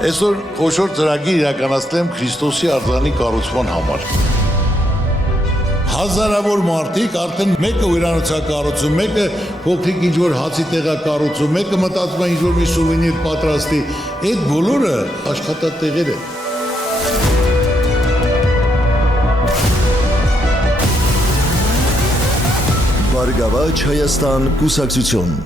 Այսօր խոշոր ծրագիր իրականացնեմ Քրիստոսի արձանի կառուցման համար։ Հազարավոր մարդիկ արդեն մեկը հյուրանոցակառուցում, մեկը փոքրիկ ինչ-որ հացի տեղակառուցում, մեկը մտածում է ինչ-որ մի սուվենիր պատրաստի, այդ բոլորը աշխատատեղեր են։ Բարգավաճ Հայաստան կուսակցություն